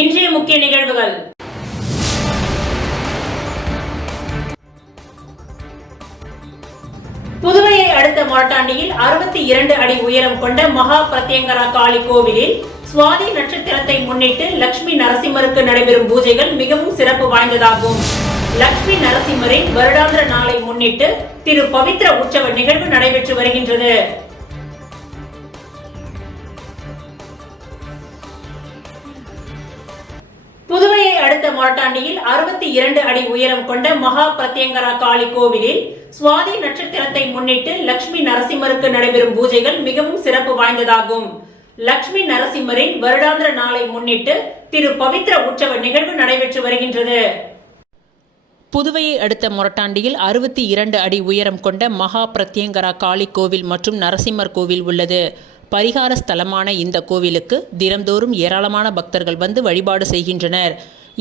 இன்றைய முக்கிய நிகழ்வுகள். புதுவையை அடுத்த மொரட்டாண்டியில் 62 அடி உயரம் கொண்ட மகா பிரத்யங்கரா காளி கோவிலில் சுவாதி நட்சத்திரத்தை முன்னிட்டு லட்சுமி நரசிம்மருக்கு நடைபெறும் பூஜைகள் மிகவும் சிறப்பு வாய்ந்ததாகும். லட்சுமி நரசிம்மரின் வருடாந்திர நாளை முன்னிட்டு திரு பவித்ர உற்சவ நிகழ்வு நடைபெற்று வருகின்றது. புதுவையை அடுத்த மொரட்டாண்டியில் 62 அடி உயரம் கொண்ட மகா பிரத்யங்கரா காளி கோவிலில் சுவாதி நட்சத்திரத்தை முன்னிட்டு லட்சுமி நரசிம்மருக்கு நடைபெறும் பூஜைகள் மிகவும் சிறப்பு வாய்ந்ததாகும். லட்சுமி நரசிம்மரின் வருடாந்திர நாளை முன்னிட்டு திரு பவித்ர உற்சவ நிகழ்வு நடைபெற்று வருகின்றது. புதுவையை அடுத்த மொரட்டாண்டியில் 62 அடி உயரம் கொண்ட மகா பிரத்யங்கரா காளி கோவில் மற்றும் நரசிம்மர் கோவில் உள்ளது. பரிகார ஸ்தலமான இந்த கோவிலுக்கு தினந்தோறும் ஏராளமான பக்தர்கள் வந்து வழிபாடு செய்கின்றனர்.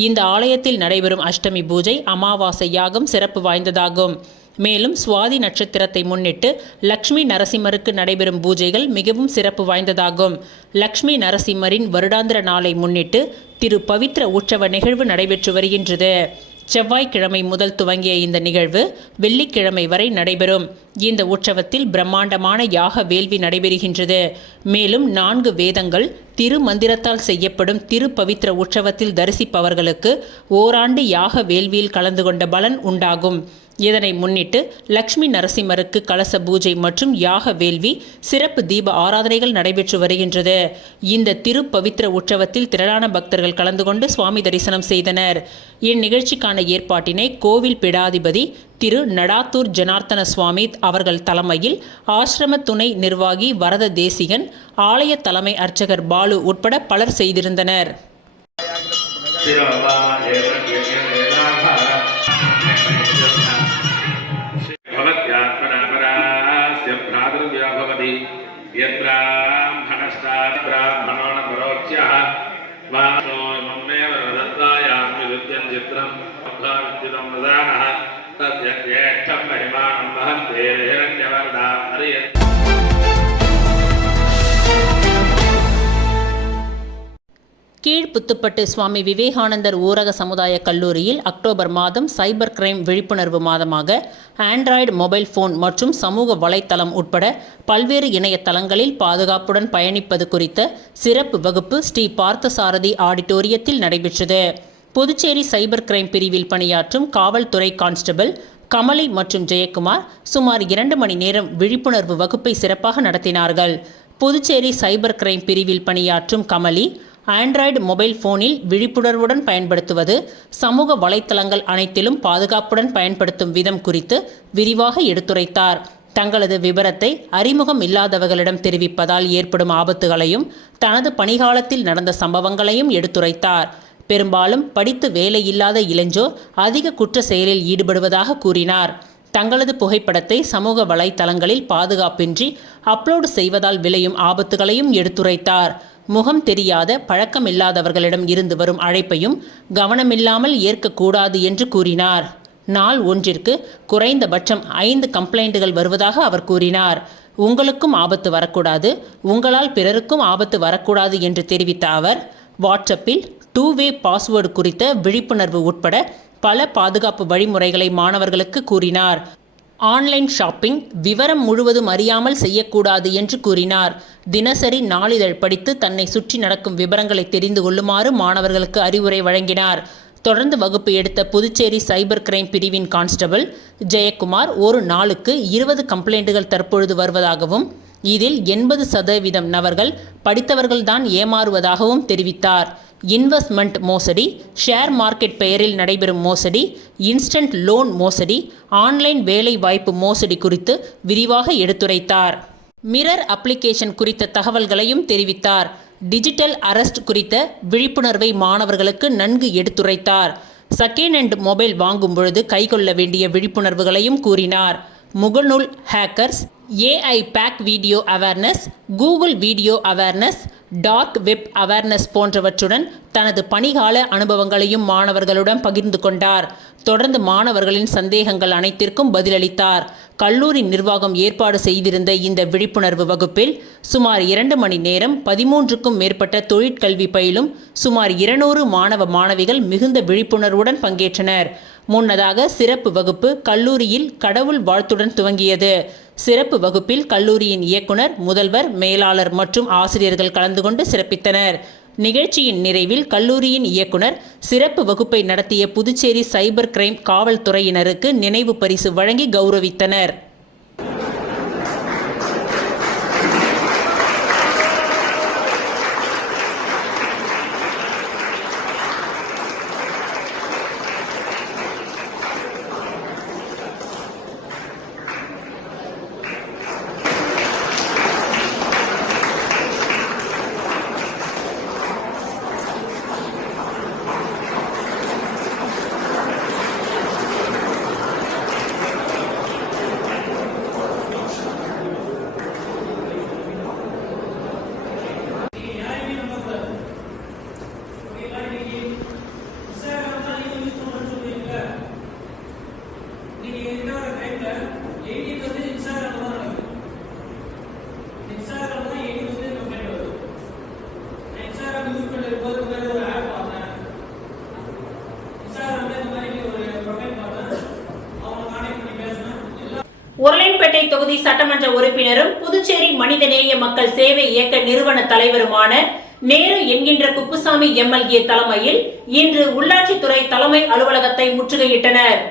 இந்த ஆலயத்தில் நடைபெறும் அஷ்டமி பூஜை, அமாவாசை யாகம் சிறப்பு வாய்ந்ததாகும். மேலும் சுவாதி நட்சத்திரத்தை முன்னிட்டு லட்சுமி நரசிம்மருக்கு நடைபெறும் பூஜைகள் மிகவும் சிறப்பு வாய்ந்ததாகும். லட்சுமி நரசிம்மரின் வருடாந்திர நாளை முன்னிட்டு திரு பவித்ர உற்சவ நிகழ்வு நடைபெற்று வருகின்றது. செவ்வாய்க்கிழமை முதல் துவங்கிய இந்த நிகழ்வு வெள்ளிக்கிழமை வரை நடைபெறும். இந்த உற்சவத்தில் பிரம்மாண்டமான யாக வேள்வி நடைபெறுகின்றது. மேலும் 4 வேதங்கள் திருமந்திரத்தால் செய்யப்படும் திரு பவித்ர உற்சவத்தில் தரிசிப்பவர்களுக்கு ஓராண்டு யாக வேள்வியில் கலந்து கொண்ட பலன் உண்டாகும். இதனை முன்னிட்டு லட்சுமி நரசிம்மருக்கு கலச பூஜை மற்றும் யாக வேள்வி சிறப்பு தீப ஆராதனைகள் நடைபெற்று வருகின்றது. இந்த திரு பவித்ர உற்சவத்தில் திரளான பக்தர்கள் கலந்து கொண்டு சுவாமி தரிசனம் செய்தனர். இந்நிகழ்ச்சிக்கான ஏற்பாட்டினை கோவில் பீடாதிபதி திரு நடாத்தூர் ஜனார்த்தன சுவாமி அவர்கள் தலைமையில் ஆசிரம துணை நிர்வாகி வரத தேசிகன், ஆலய தலைமை அர்ச்சகர் பாலு உட்பட பலர் செய்திருந்தனர். கீழ்புத்துப்பட்டு சுவாமி விவேகானந்தர் ஊரக சமுதாய கல்லூரியில் அக்டோபர் மாதம் சைபர் கிரைம் விழிப்புணர்வு மாதமாக ஆண்ட்ராய்டு மொபைல் போன் மற்றும் சமூக வலைத்தளம் உட்பட பல்வேறு இணையதளங்களில் பாதுகாப்புடன் பயணிப்பது குறித்த சிறப்பு வகுப்பு ஸ்ரீ பார்த்தசாரதி ஆடிட்டோரியத்தில் நடைபெற்றது. புதுச்சேரி சைபர் கிரைம் பிரிவில் பணியாற்றும் காவல்துறை கான்ஸ்டபிள் கமலி மற்றும் ஜெயக்குமார் சுமார் 2 மணி நேரம் விழிப்புணர்வு வகுப்பை சிறப்பாக நடத்தினார்கள். புதுச்சேரி சைபர் கிரைம் பிரிவில் பணியாற்றும் கமலி ஆண்ட்ராய்டு மொபைல் போனில் விழிப்புணர்வுடன் பயன்படுத்துவது, சமூக வலைத்தளங்கள் அனைத்திலும் பாதுகாப்புடன் பயன்படுத்தும் விதம் குறித்து விரிவாக எடுத்துரைத்தார். தங்களது விபரத்தை அறிமுகம் இல்லாதவர்களிடம் தெரிவிப்பதால் ஏற்படும் ஆபத்துகளையும் தனது பணிகாலத்தில் நடந்த சம்பவங்களையும் எடுத்துரைத்தார். பெரும்பாலும் படித்து வேலையில்லாத இளைஞர் அதிக குற்ற செயலில் ஈடுபடுவதாக கூறினார். தங்களது புகைப்படத்தை சமூக வலைத்தளங்களில் பாதுகாப்பின்றி அப்லோடு செய்வதால் விளையும் ஆபத்துகளையும் எடுத்துரைத்தார். முகம் தெரியாத பழக்கமில்லாதவர்களிடம் இருந்து வரும் அழைப்பையும் கவனமில்லாமல் ஏற்கக்கூடாது என்று கூறினார். நாள் ஒன்றிற்கு குறைந்தபட்சம் 5 கம்ப்ளைண்ட்டுகள் வருவதாக அவர் கூறினார். உங்களுக்கும் ஆபத்து வரக்கூடாது, உங்களால் பிறருக்கும் ஆபத்து வரக்கூடாது என்று தெரிவித்த அவர் வாட்ஸ்அப்பில் 2-வே பாஸ்வேர்டு குறித்த விழிப்புணர்வு உட்பட பல பாதுகாப்பு வழிமுறைகளை மாணவர்களுக்கு கூறினார். ஆன்லைன் ஷாப்பிங் விவரம் முழுவதும் அறியாமல் செய்யக்கூடாது என்று கூறினார். தினசரி நாளிதழ் படித்து தன்னை சுற்றி நடக்கும் விவரங்களை தெரிந்து கொள்ளுமாறு மாணவர்களுக்கு அறிவுரை வழங்கினார். தொடர்ந்து வகுப்பு எடுத்த புதுச்சேரி சைபர் கிரைம் பிரிவின் கான்ஸ்டபிள் ஜெயக்குமார் ஒரு நாளுக்கு 20 கம்ப்ளைண்ட்டுகள் தற்பொழுது வருவதாகவும் இதில் 80% நபர்கள் படித்தவர்கள்தான் ஏமாறுவதாகவும் தெரிவித்தார். இன்வெஸ்ட்மெண்ட் மோசடி, ஷேர் மார்க்கெட் பெயரில் நடைபெறும் மோசடி, இன்ஸ்டன்ட் லோன் மோசடி, ஆன்லைன் வேலை வாய்ப்பு மோசடி குறித்து விரிவாக எடுத்துரைத்தார். மிரர் அப்ளிகேஷன் குறித்த தகவல்களையும் தெரிவித்தார். டிஜிட்டல் அரெஸ்ட் குறித்த விழிப்புணர்வை மாணவர்களுக்கு நன்கு எடுத்துரைத்தார். செகண்ட் ஹேண்ட் மொபைல் வாங்கும் பொழுது கைக்கொள்ள வேண்டிய விழிப்புணர்வுகளையும் கூறினார். முகநூல் hackers, AI fake video awareness, Google video awareness, dark web awareness போன்றவற்றுடன் தனது பணிகால அனுபவங்களையும் மாணவர்களுடன் பகிர்ந்து கொண்டார். தொடர்ந்து மாணவர்களின் சந்தேகங்கள் அனைத்திற்கும் பதிலளித்தார். கல்லூரி நிர்வாகம் ஏற்பாடு செய்திருந்த இந்த விழிப்புணர்வு வகுப்பில் சுமார் 2 மணி நேரம் 13க்கும் மேற்பட்ட தொழிற்கல்வி பயிலும் சுமார் 200 மாணவ மாணவிகள் மிகுந்த விழிப்புணர்வுடன் பங்கேற்றனர். முன்னதாக சிறப்பு வகுப்பு கல்லூரியில் கடவுள் வாழ்த்துடன் துவங்கியது. சிறப்பு வகுப்பில் கல்லூரியின் இயக்குனர், முதல்வர், மேலாளர் மற்றும் ஆசிரியர்கள் கலந்து கொண்டு சிறப்பித்தனர். நிகழ்ச்சியின் நிறைவில் கல்லூரியின் இயக்குனர் சிறப்பு வகுப்பை நடத்திய புதுச்சேரி சைபர் கிரைம் காவல்துறையினருக்கு நினைவு பரிசு வழங்கி கௌரவித்தனர். உருளையன்பேட்டை தொகுதி சட்டமன்ற உறுப்பினரும் புதுச்சேரி மனிதநேய மக்கள் சேவை இயக்க நிறுவன தலைவருமான நேரு என்கின்ற குப்புசாமி எம்எல்ஏ தலைமையில் இன்று உள்ளாட்சித்துறை தலைமை அலுவலகத்தை முற்றுகையிட்டனர்.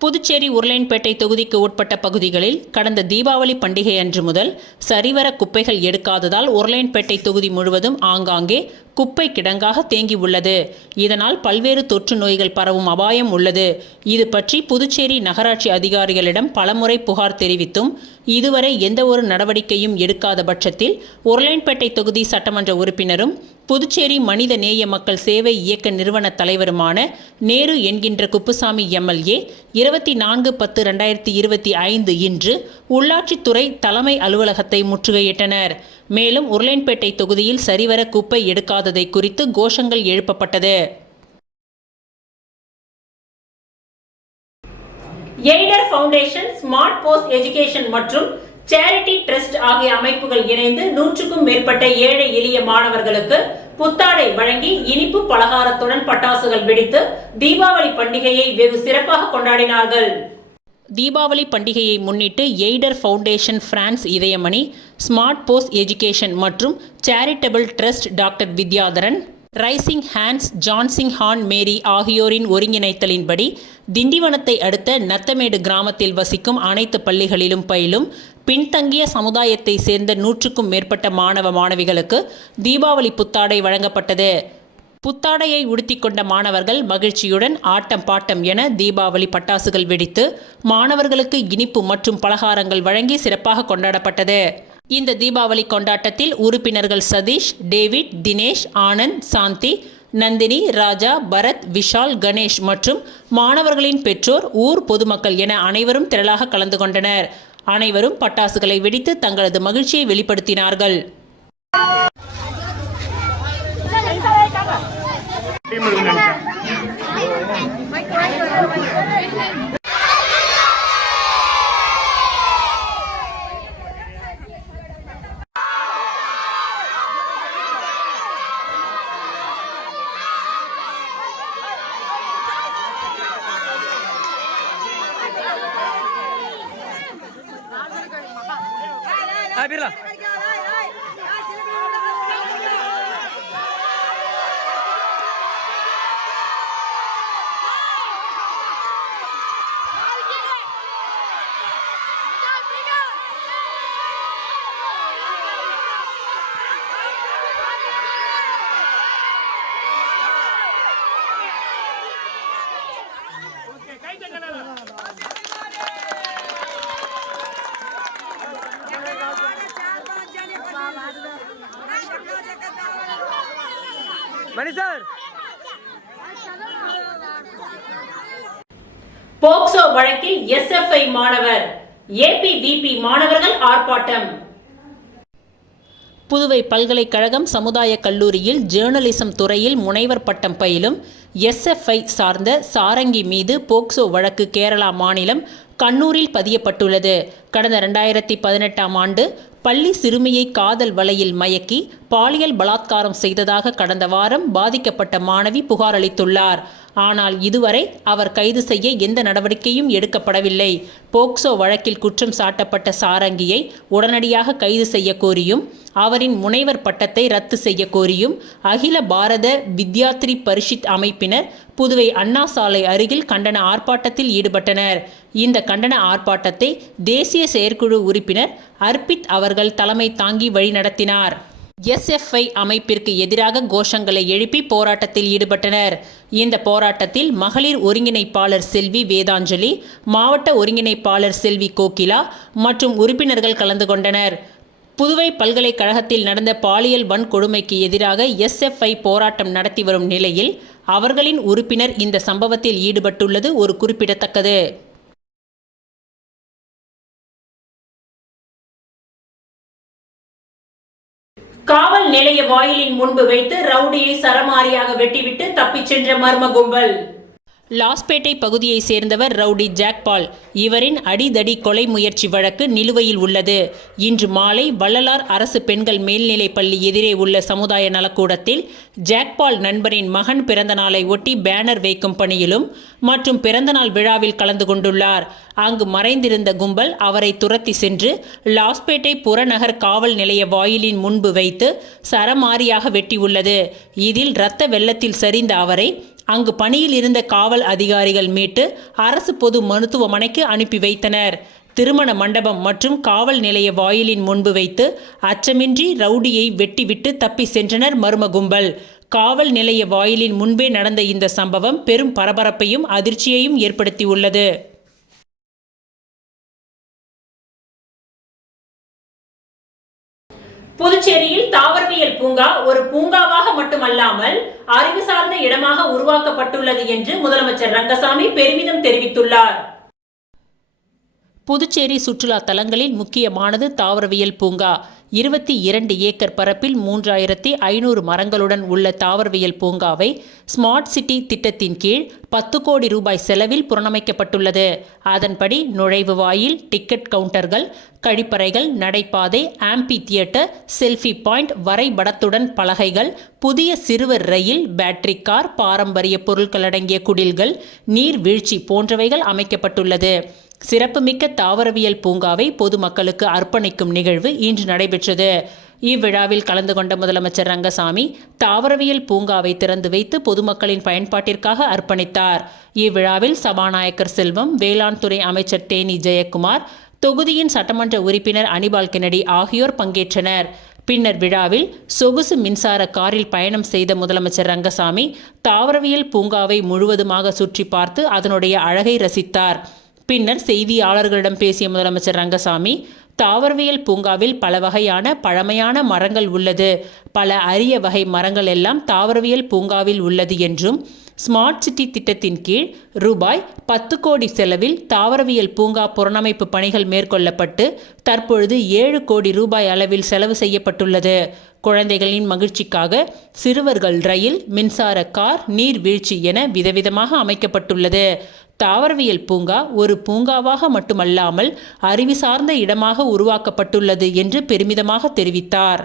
புதுச்சேரி உருளையன்பேட்டை தொகுதிக்கு உட்பட்ட பகுதிகளில் கடந்த தீபாவளி பண்டிகை அன்று முதல் சரிவர குப்பைகள் எடுக்காததால் உருளையன்பேட்டை தொகுதி முழுவதும் ஆங்காங்கே குப்பை கிடங்காக தேங்கி உள்ளது. இதனால் பல்வேறு தொற்று நோய்கள் பரவும் அபாயம் உள்ளது. இது பற்றி புதுச்சேரி நகராட்சி அதிகாரிகளிடம் பலமுறை புகார் தெரிவித்தும் இதுவரை எந்த ஒரு நடவடிக்கையும் எடுக்காத பட்சத்தில் உருளையன்பேட்டை தொகுதி சட்டமன்ற உறுப்பினரும் புதுச்சேரி மனித நேய மக்கள் சேவை இயக்க நிறுவன தலைவருமான நேரு என்கின்ற குப்புசாமி எம்எல்ஏ 24/10/2025 இன்று உள்ளாட்சித்துறை தலைமை அலுவலகத்தை முற்றுகையிட்டனர். மேலும் உருளையன்பேட்டை தொகுதியில் சரிவர குப்பை எடுக்காததை குறித்து கோஷங்கள் எழுப்பப்பட்டது. Either foundation, smart post education மற்றும் சேரிட்டி ட்ரஸ்ட் ஆகிய அமைப்புகள் இணைந்து 100க்கும் மேற்பட்ட ஏழை எளிய மாணவர்களுக்கு புத்தாடை வழங்கி இனிப்பு பலகாரத்துடன் பட்டாசுகள் வெடித்து தீபாவளி பண்டிகையை வெகு சிறப்பாக கொண்டாடினார்கள். தீபாவளி பண்டிகையை முன்னிட்டு எய்டர் ஃபவுண்டேஷன், பிரான்ஸ் இதயமணி, ஸ்மார்ட் போஸ்ட் எஜுகேஷன் மற்றும் charitable trust doctor Vidyadharan, rising hands, ஜான்சிங் ஹான் மேரி ஆகியோரின் ஒருங்கிணைத்தலின்படி திண்டிவனத்தை அடுத்த நத்தமேடு கிராமத்தில் வசிக்கும் அனைத்து பள்ளிகளிலும் பயிலும் பின்தங்கிய சமுதாயத்தை சேர்ந்த 100க்கும் மேற்பட்ட மாணவ மாணவிகளுக்கு தீபாவளி புத்தாடை வழங்கப்பட்டது. புத்தாடையை உடுத்திக்கொண்ட மாணவர்கள் மகிழ்ச்சியுடன் ஆட்டம் பாட்டம் என தீபாவளி பட்டாசுகள் வெடித்து மாணவர்களுக்கு இனிப்பு மற்றும் பலகாரங்கள் வழங்கி சிறப்பாக கொண்டாடப்பட்டது. இந்த தீபாவளி கொண்டாட்டத்தில் உறுப்பினர்கள் சதீஷ், டேவிட், தினேஷ், ஆனந்த், சாந்தி, நந்தினி, ராஜா, பரத், விஷால், கணேஷ் மற்றும் மாணவர்களின் பெற்றோர், ஊர் பொதுமக்கள் என அனைவரும் திரளாக கலந்து கொண்டனர். அனைவரும் பட்டாசுகளை வெடித்து தங்களது மகிழ்ச்சியை வெளிப்படுத்தினார்கள். போக்சோ வழக்கில் எஸ்எஃப்ஐ மாணவர், ஏபிவிபி மாணவர்கள் ஆர்ப்பாட்டம். புதுவை பல்கலைக்கழகம் சமுதாய கல்லூரியில் ஜேர்னலிசம் துறையில் முனைவர் பட்டம் பயிலும் எஸ்எஃப்ஐ சார்ந்த சாரங்கி மீது போக்சோ வழக்கு கேரளா மாநிலம் கண்ணூரில் பதியப்பட்டுள்ளது. கடந்த 2018ஆம் ஆண்டு பள்ளி சிறுமியை காதல் வலையில் மயக்கி பாலியல் பலாத்காரம் செய்ததாக கடந்த வாரம் பாதிக்கப்பட்ட மாணவி புகார் அளித்துள்ளார். ஆனால் இதுவரை அவர் கைது செய்ய எந்த நடவடிக்கையும் எடுக்கப்படவில்லை. போக்சோ வழக்கில் குற்றம் சாட்டப்பட்ட சாரங்கியை உடனடியாக கைது செய்ய கோரியும் அவரின் முனைவர் பட்டத்தை ரத்து செய்ய கோரியும் அகில பாரத வித்யாத்ரி பரிஷத் அமைப்பினர் புதுவை அண்ணா சாலை அருகில் கண்டன ஆர்ப்பாட்டத்தில் ஈடுபட்டனர். இந்த கண்டன ஆர்ப்பாட்டத்தை தேசிய செயற்குழு உறுப்பினர் அர்பித் அவர்கள் தலைமை தாங்கி வழிநடத்தினார். எஸ்எஃப்ஐ அமைப்பிற்கு எதிராக கோஷங்களை எழுப்பி போராட்டத்தில் ஈடுபட்டனர். இந்த போராட்டத்தில் மகளிர் ஒருங்கிணைப்பாளர் செல்வி வேதாஞ்சலி, மாவட்ட ஒருங்கிணைப்பாளர் செல்வி கோகிலா மற்றும் உறுப்பினர்கள் கலந்து கொண்டனர். புதுவை பல்கலைக்கழகத்தில் நடந்த பாலியல் வன்கொடுமைக்கு எதிராக எஸ்எஃப்ஐ போராட்டம் நடத்தி வரும் நிலையில் அவர்களின் உறுப்பினர் இந்த சம்பவத்தில் ஈடுபட்டுள்ளது ஒரு குறிப்பிடத்தக்கது. காவல் நிலைய வாயிலின் முன்பு வைத்து ரவுடியை சரமாரியாக வெட்டிவிட்டு தப்பிச் சென்ற மர்ம கும்பல். லாஸ்பேட்டை பகுதியை சேர்ந்தவர் ரவுடி ஜாக்பால். இவரின் அடிதடி கொலை முயற்சி வழக்கு நிலுவையில் உள்ளது. இன்று மாலை வள்ளலார் அரசு பெண்கள் மேல்நிலைப் பள்ளி எதிரே உள்ள சமுதாய நலக்கூடத்தில் ஜாக்பால் நண்பரின் மகன் பிறந்த நாளை ஒட்டி பேனர் வைக்கும் பணியிலும் மற்றும் பிறந்தநாள் விழாவில் கலந்து கொண்டுள்ளார். அங்கு மறைந்திருந்த கும்பல் அவரை துரத்தி சென்று லாஸ்பேட்டை புறநகர் காவல் நிலைய வாயிலின் முன்பு வைத்து சரமாரியாக வெட்டியுள்ளது. இதில் இரத்த வெள்ளத்தில் சரிந்த அவரை அங்கு பணியில் இருந்த காவல் அதிகாரிகள் மீட்டு அரசு பொது மருத்துவமனைக்கு அனுப்பி வைத்தனர். திருமண மண்டபம் மற்றும் காவல் நிலைய வாயிலின் முன்பு வைத்து அச்சமின்றி ரவுடியை வெட்டிவிட்டு தப்பி சென்றனர் மர்ம கும்பல். காவல் நிலைய வாயிலின் முன்பே நடந்த இந்த சம்பவம் பெரும் பரபரப்பையும் அதிர்ச்சியையும் ஏற்படுத்தியுள்ளது. புதுச்சேரியில் தாவரவியல் பூங்கா ஒரு பூங்காவாக மட்டுமல்லாமல் அறிவு சார்ந்த இடமாக உருவாக்கப்பட்டுள்ளது என்று முதலமைச்சர் ரங்கசாமி பெருமிதம் தெரிவித்துள்ளார். புதுச்சேரி சுற்றுலா தலங்களில் முக்கியமானது தாவரவியல் பூங்கா. 22 ஏக்கர் பரப்பில் 3500 மரங்களுடன் உள்ள தாவரவியல் பூங்காவை ஸ்மார்ட் சிட்டி திட்டத்தின் கீழ் 10 கோடி ரூபாய் செலவில் புனரமைக்கப்பட்டுள்ளது. அதன்படி நுழைவு வாயில், டிக்கெட் கவுண்டர்கள், கழிப்பறைகள், நடைபாதை, ஆம்பி தியேட்டர், செல்ஃபி பாயிண்ட், வரைபடத்துடன் பலகைகள், புதிய சிறுவர் ரயில், பேட்டரி கார், பாரம்பரிய பொருட்கள் அடங்கிய குடில்கள், நீர்வீழ்ச்சி போன்றவைகள் அமைக்கப்பட்டுள்ளது. சிறப்புமிக்க தாவரவியல் பூங்காவை பொதுமக்களுக்கு அர்ப்பணிக்கும் நிகழ்வு இன்று நடைபெற்றது. இவ்விழாவில் கலந்து கொண்ட முதலமைச்சர் ரங்கசாமி தாவரவியல் பூங்காவை திறந்து வைத்து பொதுமக்களின் பயன்பாட்டிற்காக அர்ப்பணித்தார். இவ்விழாவில் சபாநாயகர் செல்வம், வேளாண் துறை அமைச்சர் தேனி ஜெயக்குமார், தொகுதியின் சட்டமன்ற உறுப்பினர் அனிபால் கென்னடி ஆகியோர் பங்கேற்றனர். பின்னர் விழாவில் சொகுசு மின்சார காரில் பயணம் செய்த முதலமைச்சர் ரங்கசாமி தாவரவியல் பூங்காவை முழுவதுமாக சுற்றி பார்த்து அதனுடைய அழகை ரசித்தார். பின்னர் செய்தியாளர்களிடம் பேசிய முதலமைச்சர் ரங்கசாமி, தாவரவியல் பூங்காவில் பல வகையான பழமையான மரங்கள் உள்ளது. பல அரிய வகை மரங்கள் எல்லாம் தாவரவியல் பூங்காவில் உள்ளது என்றும், ஸ்மார்ட் சிட்டி திட்டத்தின் கீழ் ரூபாய் 10 கோடி செலவில் தாவரவியல் பூங்கா புனரமைப்பு பணிகள் மேற்கொள்ளப்பட்டு தற்பொழுது 7 கோடி ரூபாய் அளவில் செலவு செய்யப்பட்டுள்ளது. குழந்தைகளின் மகிழ்ச்சிக்காக சிறுவர்கள் ரயில், மின்சார கார், நீர்வீழ்ச்சி என விதவிதமாக அமைக்கப்பட்டுள்ளது. தாவரவியல் பூங்கா ஒரு பூங்காவாக மட்டுமல்லாமல் அறிவு சார்ந்த இடமாக உருவாக்கப்பட்டுள்ளது என்று பெருமிதமாக தெரிவித்தார்.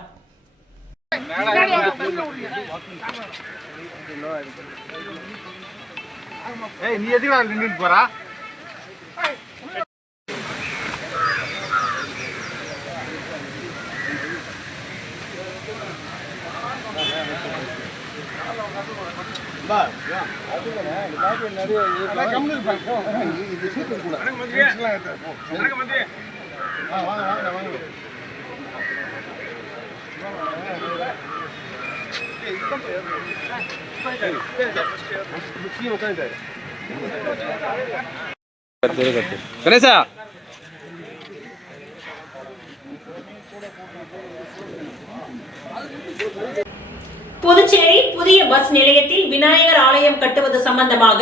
கணேசா, புதுச்சேரி புதிய பஸ் நிலையத்தில் விநாயகர் ஆலயம் கட்டுவது சம்பந்தமாக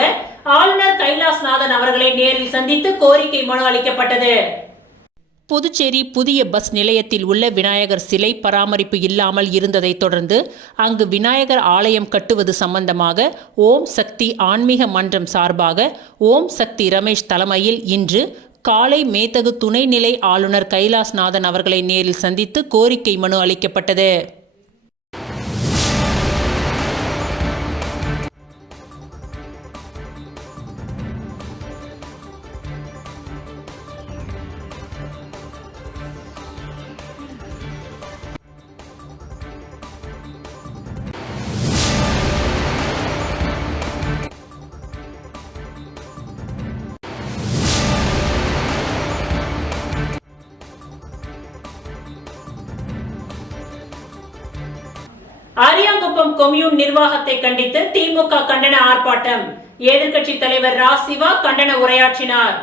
ஆளுநர் கைலாஷ்நாதன் அவர்களை நேரில் சந்தித்து கோரிக்கை மனு அளிக்கப்பட்டது. புதுச்சேரி புதிய பஸ் நிலையத்தில் உள்ள விநாயகர் சிலை பராமரிப்பு இல்லாமல் இருந்ததை தொடர்ந்து அங்கு விநாயகர் ஆலயம் கட்டுவது சம்பந்தமாக ஓம் சக்தி ஆன்மீக மன்றம் சார்பாக ஓம் சக்தி ரமேஷ் தலைமையில் இன்று காலை மேதகு துணைநிலை ஆளுநர் கைலாஸ்நாதன் அவர்களை நேரில் சந்தித்து கோரிக்கை மனு அளிக்கப்பட்டது. அரியாங்குப்பம் கொம்யூன் நிர்வாகத்தை கண்டித்து திமுக கண்டன ஆர்ப்பாட்டம். எதிர்க்கட்சி தலைவர் ரா. சிவா கண்டன உரையாற்றினார்.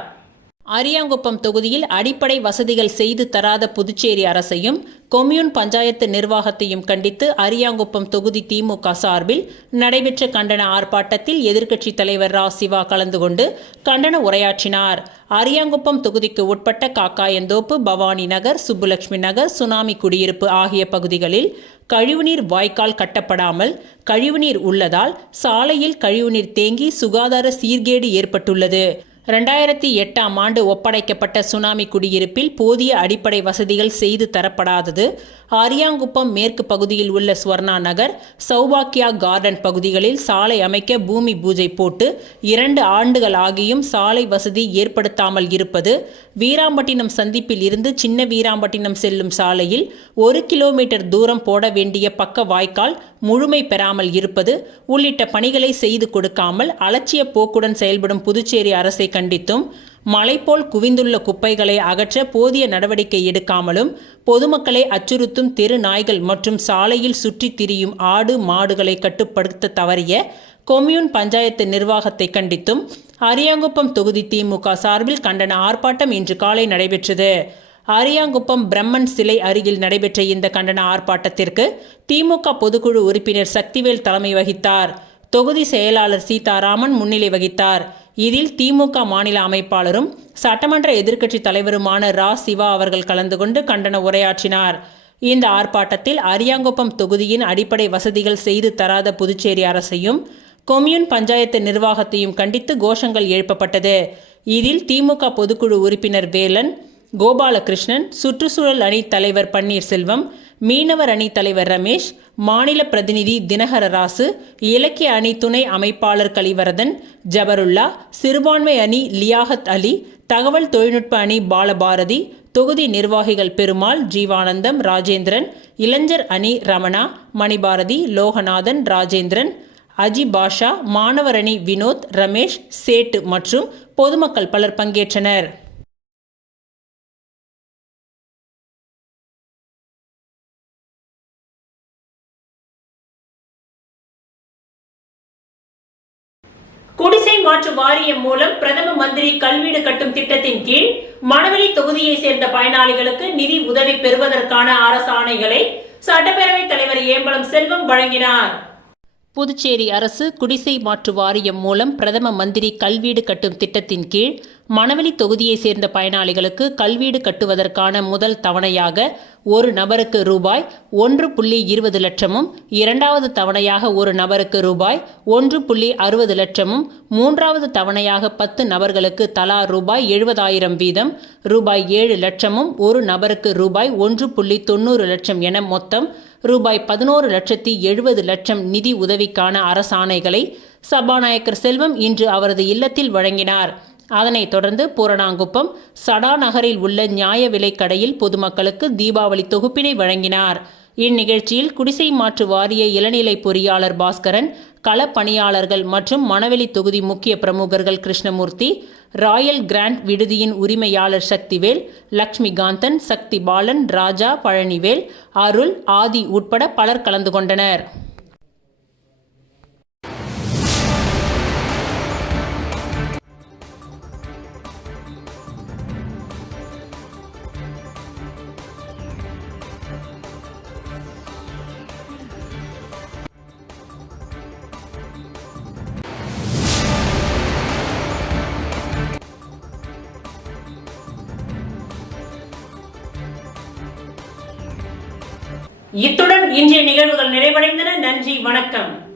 அரியாங்குப்பம் தொகுதியில் அடிப்படை வசதிகள் செய்து தராத புதுச்சேரி அரசையும் கொம்யூன் பஞ்சாயத்து நிர்வாகத்தையும் கண்டித்து அரியாங்குப்பம் தொகுதி திமுக சார்பில் நடைபெற்ற கண்டன ஆர்ப்பாட்டத்தில் எதிர்க்கட்சி தலைவர் ரா. சிவா கலந்து கொண்டு கண்டன உரையாற்றினார். அரியாங்குப்பம் தொகுதிக்கு உட்பட்ட காக்காயந்தோப்பு, பவானி நகர், சுப்புலட்சுமி நகர், சுனாமி குடியிருப்பு ஆகிய பகுதிகளில் கழிவுநீர் வாய்க்கால் கட்டப்படாமல் கழிவுநீர் உள்ளதால் சாலையில் கழிவுநீர் தேங்கி சுகாதார சீர்கேடு ஏற்பட்டுள்ளது. 2008ஆம் ஆண்டு ஒப்படைக்கப்பட்ட சுனாமி குடியிருப்பில் போதிய அடிப்படை வசதிகள் செய்து தரப்படாதது, அரியாங்குப்பம் மேற்கு பகுதியில் உள்ள ஸ்வர்ணா நகர், சௌபாக்கியா கார்டன் பகுதிகளில் சாலை அமைக்க பூமி பூஜை போட்டு 2 ஆண்டுகள் ஆகியும் சாலை வசதி ஏற்படுத்தாமல் இருப்பது, வீராம்பட்டினம் சந்திப்பில் இருந்து சின்ன வீராம்பட்டினம் செல்லும் சாலையில் 1 கிலோமீட்டர் தூரம் போட வேண்டிய பக்க வாய்க்கால் முழுமை பெறாமல் இருப்பது உள்ளிட்ட பணிகளை செய்து கொடுக்காமல் அலட்சிய போக்குடன் செயல்படும் புதுச்சேரி அரசை கண்டித்தும், மலை போல் குவிந்துள்ள குப்பைகளை அகற்ற போதிய நடவடிக்கை எடுக்காமலும், பொதுமக்களை அச்சுறுத்தும் தெரு நாய்கள் மற்றும் சாலையில் சுற்றி திரியும் ஆடு மாடுகளை கட்டுப்படுத்த தவறிய கொம்யூன் பஞ்சாயத்து நிர்வாகத்தை கண்டித்தும் அரியாங்குப்பம் தொகுதி திமுக சார்பில் கண்டன ஆர்ப்பாட்டம் இன்று காலை நடைபெற்றது. அரியாங்குப்பம் பிரம்மன் சிலை அருகில் நடைபெற்ற இந்த கண்டன ஆர்ப்பாட்டத்திற்கு திமுக பொதுக்குழு உறுப்பினர் சக்திவேல் தலைமை வகித்தார். தொகுதி செயலாளர் சீதாராமன் முன்னிலை வகித்தார். இதில் திமுக மாநில அமைப்பாளரும் சட்டமன்ற எதிர்க்கட்சி தலைவருமான ரா. சிவா அவர்கள் கலந்து கொண்டு கண்டன உரையாற்றினார். இந்த ஆர்ப்பாட்டத்தில் அரியாங்குப்பம் தொகுதியின் அடிப்படை வசதிகள் செய்து தராத புதுச்சேரி அரசையும் கொம்யூன் பஞ்சாயத்து நிர்வாகத்தையும் கண்டித்து கோஷங்கள் எழுப்பப்பட்டது. இதில் திமுக பொதுக்குழு உறுப்பினர் வேலன், கோபாலகிருஷ்ணன், சுற்றுச்சூழல் அணி தலைவர் பன்னீர்செல்வம், மீனவர் அணி தலைவர் ரமேஷ், மாநில பிரதிநிதி தினகர ராசு, இலக்கிய அணி துணை அமைப்பாளர் கலிவரதன், ஜபருல்லா, சிறுபான்மை அணி லியாகத் அலி, தகவல் தொழில்நுட்ப அணி பாலபாரதி, தொகுதி நிர்வாகிகள் பெருமாள், ஜீவானந்தம், ராஜேந்திரன், இளைஞர் அணி ரமணா, மணிபாரதி, லோகநாதன், ராஜேந்திரன், அஜி பாஷா, மாணவர் அணி வினோத், ரமேஷ், சேட்டு மற்றும் பொதுமக்கள் பலர் பங்கேற்றனர். குடிசை மாற்று வாரியம் மூலம் பிரதம மந்திரி கல்வீடு கட்டும் திட்டத்தின் கீழ் மணவெளி தொகுதியை சேர்ந்த பயனாளிகளுக்கு நிதி உதவி பெறுவதற்கான அரசாணைகளை சட்டப்பேரவைத் தலைவர் ஏம்பலம் செல்வம் வழங்கினார். புதுச்சேரி அரசு குடிசை மாற்று வாரியம் மூலம் பிரதம மந்திரி கல்வீடு கட்டும் திட்டத்தின் கீழ் மணவெளி தொகுதியை சேர்ந்த பயனாளிகளுக்கு கல்வீடு கட்டுவதற்கான முதல் தவணையாக ஒரு நபருக்கு ரூபாய் 1.20 லட்சமும், 2வது தவணையாக ஒரு நபருக்கு ரூபாய் 1.60 லட்சமும், 3வது தவணையாக 10 நபர்களுக்கு தலா ரூபாய் 70,000 வீதம் ரூபாய் 7 லட்சமும், ஒரு நபருக்கு ரூபாய் 1.90 லட்சம் என மொத்தம் ரூபாய் 11,70,00,000 நிதி உதவிக்கான அரசாணைகளை சபாநாயகர் செல்வம் இன்று அவரது இல்லத்தில் வழங்கினார். அதனைத் தொடர்ந்து பூரணாங்குப்பம் சடா நகரில் உள்ள நியாய விலைக் கடையில் பொதுமக்களுக்கு தீபாவளி தொகுப்பினை வழங்கினார். இந்நிகழ்ச்சியில் குடிசை மாற்று வாரிய இளநிலை பொறியாளர் பாஸ்கரன், களப்பணியாளர்கள் மற்றும் மணவெளி தொகுதி முக்கிய பிரமுகர்கள் கிருஷ்ணமூர்த்தி, ராயல் கிராண்ட் விடுதியின் உரிமையாளர் சக்திவேல், லக்ஷ்மிகாந்தன், சக்தி பாலன், ராஜா, பழனிவேல், அருள், ஆதி உட்பட பலர் கலந்து கொண்டனர். இத்துடன் இன்றைய நிகழ்வுகள் நிறைவடைந்தன. நன்றி, வணக்கம்.